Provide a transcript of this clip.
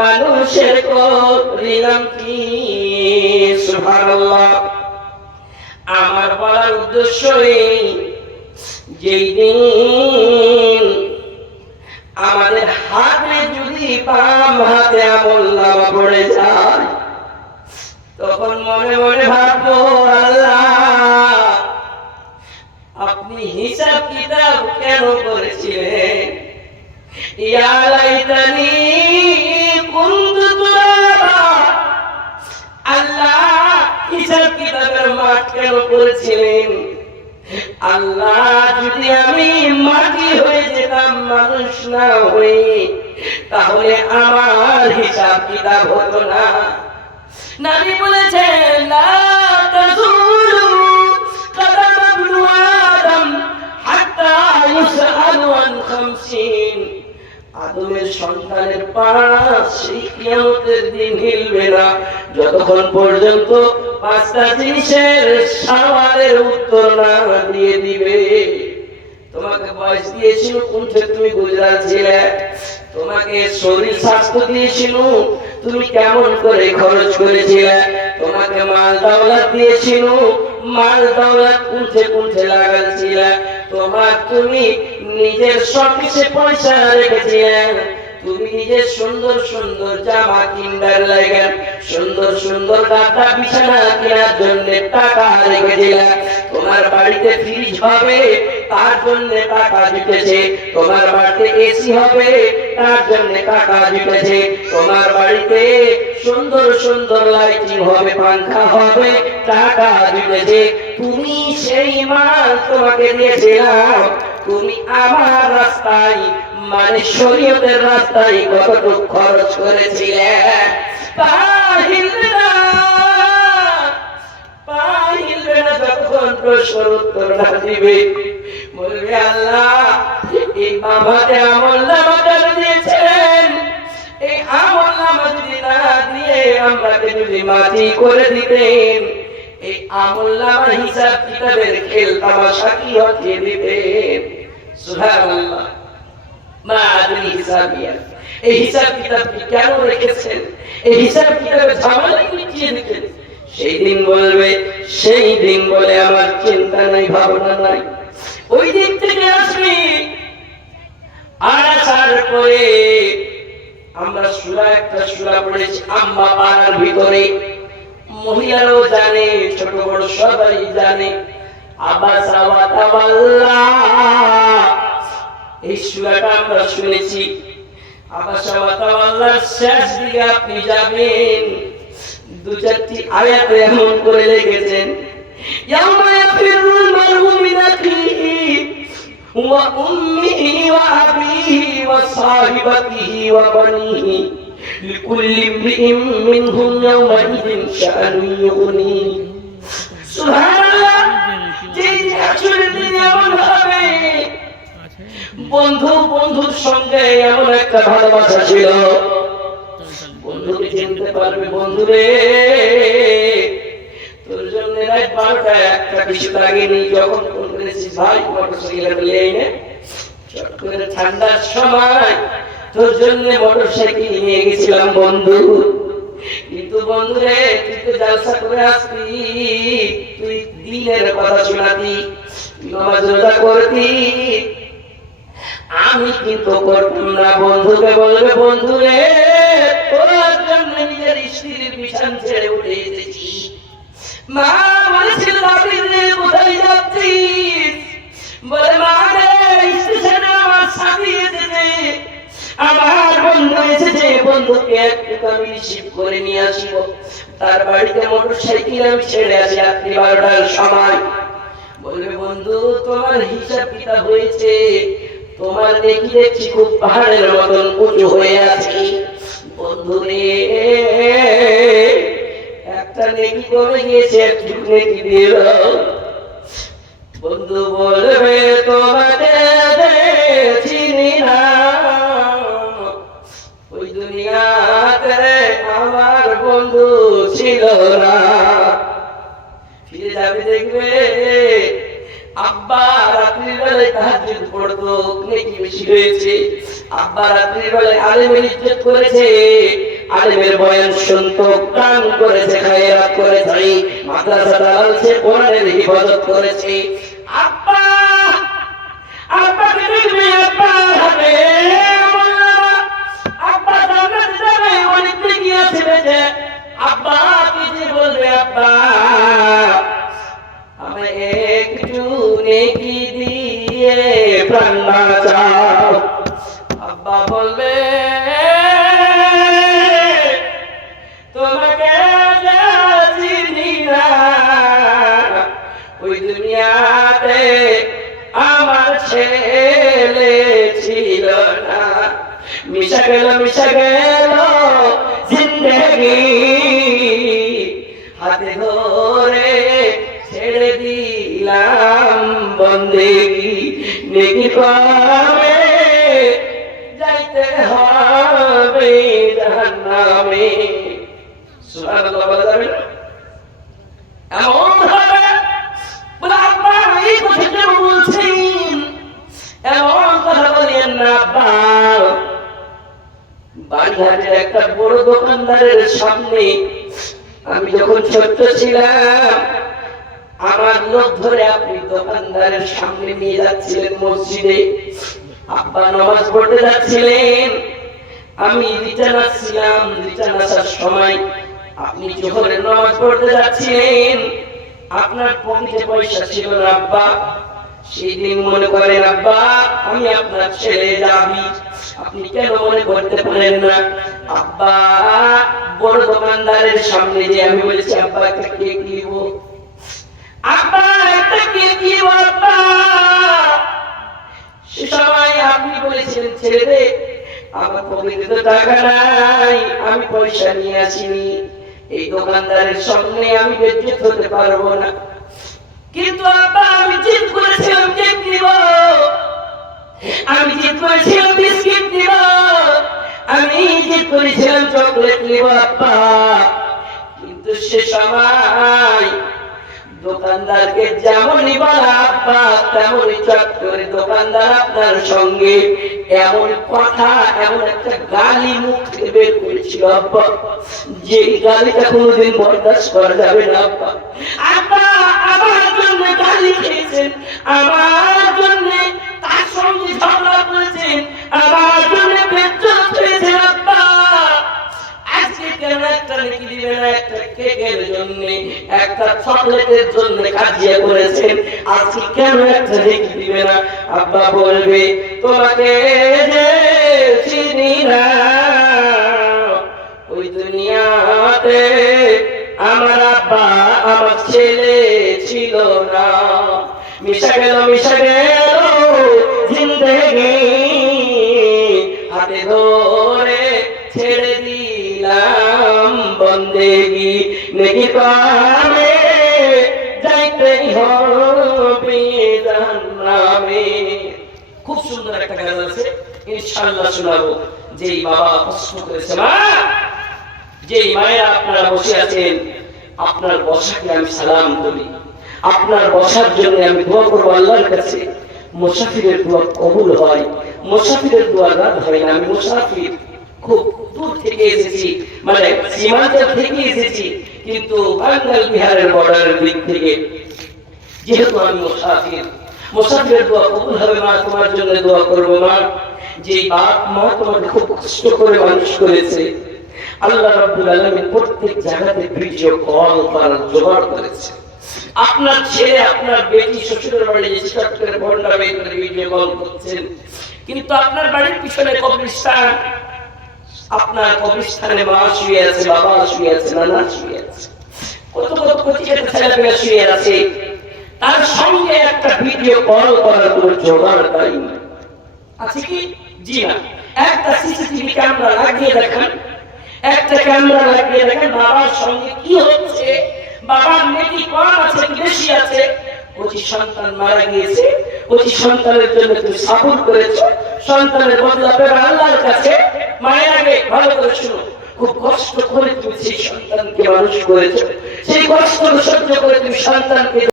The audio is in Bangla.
মানুষের করিলাম কি। সুবহানাল্লাহ। আমার বলার উদ্দেশ্য এই, যেই দিন আমাদের হাতে যদি বাম হাতে আমলনামা পড়ে যায়, তখন মনে মনে ভাববো, আল্লাহ আপনি হিসাব কিতাব কেন করেছিলেন? ইয়া লাইতানি কুনতু তুরাবা। আল্লাহ হিসাব কিতাবের মাঠ কেন করেছিলেন? আল্লাহ যদি আমি মাটি হয়ে যেতাম, মানুষ না হয়ে, তাহলে আমার হিসাব কিতাব হতো না। নবী বলেছেন, লা তাযুলু কদম ইবনে আদম হাত্তা ইউসআলু আন 50। আদমের সন্তানের পা সেই কিয়ামতের দিন হিলবে না যতক্ষণ পর্যন্ত 5টা জিনিসের সওয়ালের উত্তর না দিয়ে দিবে। তোমাকে বয়স দিয়েছিল, কোন থেকে তুমি গুজরাট ছিলে? তোমাকে শরীর স্বাস্থ্য দিয়েছিল, তুমি কেমন করে খরচ করেছিলে? তোমাকে মাল দৌলত দিয়েছিল, মাল দৌলত কোনছে লাগাচ্ছিলে? তুমি নিজের শখে পয়সা রেখেছিলে, তুমি নিজের সুন্দর সুন্দর জামা কিনবার লাগে, সুন্দর সুন্দর গাদা বিছানা কেনার জন্য টাকা রেখেছিলে। তোমার বাড়িতে ফ্রিজ হবে, তার জন্য টাকা জুটেছে। তোমার বাড়িতে এসি হবে, তার জন্য টাকা জুটেছে। তোমার বাড়িতে সুন্দর সুন্দর লাইটিং হবে, পাঙ্খা হবে, টাকা জুটেছে। তুমি সেই মাল তোমাকে দিয়েছিলাম, তুমি আমার রাস্তায় মানে শরীয়তের রাস্তায় কতটুকু খরচ করেছিলে? পা হিলবে না যতক্ষণ প্রশ্নের উত্তর না দিবে। বলবে, আল্লাহ এই বাবাতে আমলনামা দিয়েছেন, এই আমলনামা যদি না দিয়ে আমরাকে যদি মাটি করে দিতেন, এই আমলনামার হিসাব কিতাবের খেল তামাশা কি হতে দিতেন? সুবহানাল্লাহ। মা আদরি হিসাবিয়া, এই হিসাব কিতাব কি কেন রেখেছেন? এই হিসাব কিতাবের ঝামেলা মিটিয়ে দিতেন। সেই দিন বলবে, সেই দিন বলে আমার চিন্তা নাই, ভাবনা নাই। ওই দিক থেকে আসবি। আর আসার পরে আমরা একটা সূরা পড়েছি, আম্মা পাড়ার ভিতরে মহিলারাও জানে, ছোট বড় সবাই জানে। আবাসা ওয়া তাওয়াল্লা, এই সূরাটা আমরা শুনেছি। আবাসা ওয়া তাওয়াল্লার শেষ দিকে আপনি যাবেন, 2-4টি আয়াত এমন করে লিখেছেন, ইয়াউমা ইয়াফিরুল মারউ মিন আখিহি ওয়া উম্মিহি ওয়া আবিহি ওয়া সাহিবাতিহি ওয়া বানিহি লিকুল্লি ইমরিইম মিনহুম ইয়াওমাইযিন শাআনুন ইউগনি। সুবহানাল্লাহ। যেই আসলে দিন এমন হবে, বন্ধুর সঙ্গে এমন একটা ভালোবাসা ছিল, বন্ধুকে চিনতে পারবে, বন্ধুরে তোর জন্য রাত 12টায় একটা কিছু লাগেনি, যখন ফোন করেছিস ভাই মোটরসাইকেল নিয়ে চট করে ঠান্ডার সময় তোর জন্য মোটরসাইকেল নিয়ে গেছিলাম বন্ধু। কিন্তু বন্ধুরে তুই তো জলসা করে আসবি, তুই দিনের কথা শোনাতি, নামাজ রোজা করতি, আমি কিন্তু করতাম না। বন্ধুকে বলবে, বন্ধুরে তোর জন্য নিজের স্ত্রীর বিছান ছেড়ে উঠে এসেছি। মা বলেছিল, বাপিরে কোথায় যাচ্ছিস? বলে, মা রে স্টেশনে আমার সাথী এসেছে, আমার বন্ধু এসেছে, বন্ধুকে একটু আমি রিসিভ করে নিয়ে আসব। তার বাড়িতে মোটরসাইকেল আমি ছেড়ে আসি রাত্রি 12টার সময়। বলবে, বন্ধু তোমার হিসাব কিতাব হয়েছে, তোমার নেকি দেখছি খুব পাহাড়ের মতন উঁচু হয়ে আছে। বন্ধুরে একটা নেকি কমে গিয়েছে, একটু নেকি দিয়ে দাও। বন্ধু বলবে, তোমাকে চিনি না, ওই দুনিয়াতে আমার বন্ধু ছিল না। ফিরে যাবে, দেখবে আব্বা রাত্রিবেলায় তাহাজ্জুদ পড়তো, নেকি বেশি হয়েছে। আব্বা রাত্রির বেলায় আলেমের ইজ্জত করেছে, আলেমের বয়ান শুনতো, কান করেছে, খায়রাত করেছে, মাদ্রাসা চালাচ্ছে, কোরআনের হিফাজত করেছে। আব্বা আব্বাকে দেখবে, আব্বা হবে আমলনামা, আব্বা জান্নাতে যাবে, অনেক নেকি আছে বেঁচে। আব্বা কি যে বলবে, আব্বা আমায় একটু নেকি দিয়ে প্রাণ বাঁচাও। আব্বা বলবে তোমাকে চিনি না, ওই দুনিয়াতে আমার ছেলে ছিল না, মিশা গেল জিন্দেগি, হাতে ধরে ছেড়ে দিলাম বন্দেগি, নেকি পাবে যাইতে হবে জাহান্নামে। সুবহানাল্লাহ বলা যাবে না? এমন হবে বলে আব্বা এই কথা কেন বলছেন, এমন কথা বলেন না আব্বা। বাজারে একটা বড় দোকানদারের সামনে আমি যখন ছোট্ট ছিলাম, আমার লোক ধরে আপনি দোকানদারের সামনে নিয়ে যাচ্ছিলেন মসজিদে, আব্বা নামাজ পড়তে যাচ্ছিলেন, আমি রিটার্ন আসছিলাম, রিটার্ন আসার সময় আপনি জোহরের নামাজ পড়তে যাচ্ছিলেন, আপনার পকেটে পয়সা ছিল না আব্বা। সেই দিন মনে করেন আব্বা আমি আপনার ছেলে যাবি, আপনি কেন মনে করতে পারেন না? আব্বা বড় দোকানদারের সামনে যে আমি বলেছি আব্বা একটা কেক নিব, আব্বা একটা কেক নিব আব্বা, সে সময় আপনি বলেছিলেন ছেলে রে আমার পকেটে তো টাকা নাই, আমি পয়সা নিয়ে আসিনি, এই দোকানদারের সামনে আমি বেজ্জত হতে পারবো না। কিন্তু আব্বা আমি জিদ করেছিলাম কেক নিব, আমি জিদ করেছিলাম বিস্কিট নিব, আমি জিদ করেছিলাম চকলেট নিব আব্বা। কিন্তু সে সময় দোকানদারকে যেমনই বলা আব্বা তেমনই চট করে দোকানদার আপনার সঙ্গে এমন কথা, এমন একটা গালি মুখ থেকে বের করেছিল আব্বা, যে গালিটা কোনোদিন বরদাস্ত করা যাবে না আব্বা। আব্বা আমার জন্য গালি খেয়েছেন, আমার জন্য তার সঙ্গে ঝগড়া করেছেন, আমার জন্য বেজ্জত হয়েছেন আব্বা। আজকে কেন একটা নেকি দিবেন না, একটা কেকের জন্য, একটা চকলেটের জন্য কাজিয়া করেছেন, আজকে কেন একটা নেকি দিবেন না? আব্বা বলবে তোমাকে যে চিনি না, ওই দুনিয়াতে আমার আব্বা আমার ছেলে ছিল না, মিশা গেল জিন্দেগি, হাতে ধরে ছেড়ে দিলাম বন্দেগি, নেকি পাবে যাইতে হবে জাহান্নামে। খুব সুন্দর একটা গান আছে, ইনশাআল্লাহ শোনাবো। যেই বাবা কষ্ট করেছে, মা যেই মায়েরা আপনারা বসে আছেন, আপনার বসাকে আমি সালাম করি, আপনার বসার জন্য আমি দোয়া করবো আল্লাহর কাছে। মুসাফিরের দোয়া কবুল হয়, মুসাফিরের দোয়া রাত হয় না। আমি মুসাফির, খুব দূর থেকে এসেছি, মানে সীমান্ত থেকে এসেছি, কিন্তু বাঙ্গাল বিহারের বর্ডারের দিক থেকে, যেহেতু আমি মুসাফির, মুসাফিরের দোয়া কবুল হবে। মা তোমার জন্য দোয়া করবো। মা যে বাপ মা তোমাকে খুব কষ্ট করে মানুষ করেছে, আল্লাহ রাব্বুল আলামিন প্রত্যেক জায়গাতে ভিডিও কল করার জোগাড় করেছে। আপনার ছেলে আপনার বেটি শ্বশুরের বাড়ি স্টার্ট করে বন্ডা বের করে ভিডিও কল করছেন, কিন্তু আপনার বাড়ির পিছনে কবরস্থান, আপনার কবরস্থানে মা শুয়ে আছে, বাবা শুয়ে আছে, নানা শুয়ে আছে, কত কত কচিকাটা ছেলেপেলে শুয়ে আছে, তার সঙ্গে একটা ভিডিও কল করার কোনো জোগাড় নাই। আছে কি? জি না। একটা সিসিটিভি ক্যামেরা লাগিয়ে দেখেন, একটা ক্যামেরা লাগিয়ে দেখেন বাবার সঙ্গে কি হচ্ছে, বাবার নেকি কম আছে কি বেশি আছে। 25 সন্তান মারা গিয়েছে, 25 সন্তানের জন্য তুমি সাপোর্ট করেছো, সন্তানের বদলা পেবে আল্লাহর কাছে। মায়ের আগে ভালো করে শুনো, খুব কষ্ট করে তুমি সেই সন্তানকে মানুষ করেছো, সেই কষ্ট সহ্য করে তুমি সন্তানকে